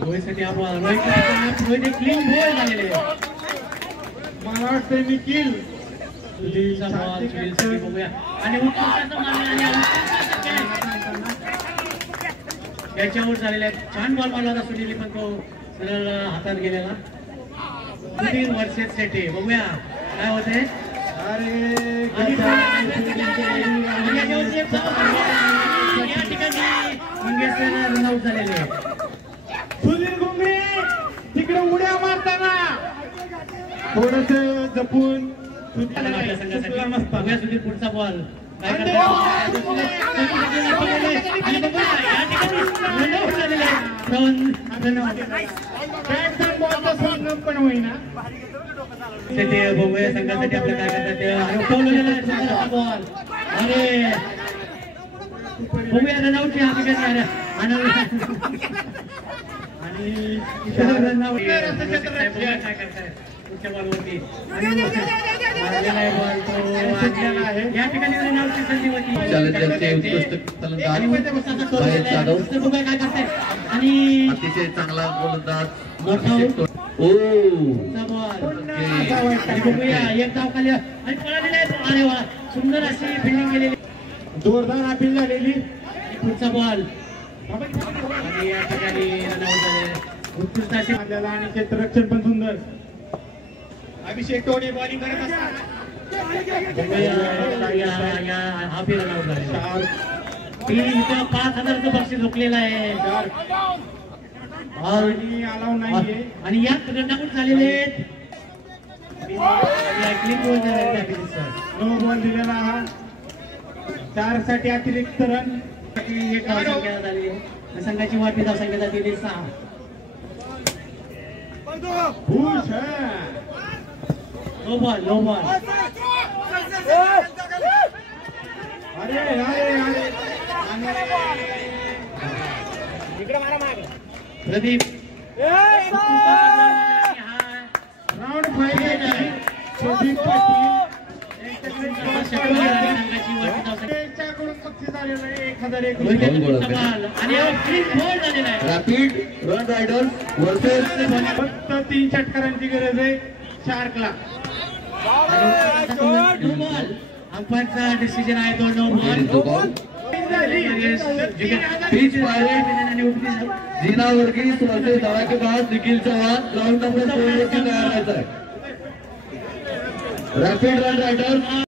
रोहितसाठी आपण Rohit clean ball झालेले मला वाटतं निखिल सुनीलचा बॉल सुनीलसाठी बघूया आणि उत्कृष्टाचा मारला याच्यावर झालेला छान बॉल मारला होता सुनील पण तो सरळ हातात गेलेला 3 वर्षेच सेटे बघूया काय होते अरे या ठिकाणी मंगेशकर रन आउट झालेले सुधीर घुंगरे तिकडे उड्या मारताना थोडस जपून आपल्या संघासाठी बघूया सुधीर पुढचा बॉल काय करतात पण होईना ते बघूया संघासाठी आपल्या काय करतात बॉल अरे बघूया रनआउटची हा ठिकाणी आणि काय करताय पुढच्या बॉलवरती या ठिकाणी रनआउटची संधी होती चॅलेंजरचे उत्कृष्ट फलंदाज काय करताय आणि अतिशय चांगला गोलंदाज बघूया एक धाव खाली आणि पळालेला आहे अरे वा सुंदर अशी फिल्डिंग केलेली जोरदार अपील झालेली पुढचा बॉल आणि या ठिकाणी रनआउट झाले उत्कृष्ट अशी आपल्याला आणि क्षेत्ररक्षण पण सुंदर अभिषेक टोणे बॉलिंग करत असतात हाफी रनआउट झाले ती इथं 5000चं बक्षीस झोपलेलं आहे आणि अलाव नाहीये आणि यात रनआउट झालेले नो बॉल दिलेला हा 4 साठी अतिरिक्त रन एक धावसंख्या झाली संघाची वाटणी धावसंख्या झाली 6 खुश नो बॉल अरे अरे Pradeep round 5 Pradeep Patil rapid run riders versus फक्त 3 षटकारांची गरज आहे शार्कला अंपायरचा डिसिजन आहे तो नो बॉल पिच पायरेट जीना वर्गीस वर्सेस धडाकेबाज निखिल चव्हाण ग्राउंड नंबर 2 वरती तयार राहायचं आहे रॅपिड रन रायडर्स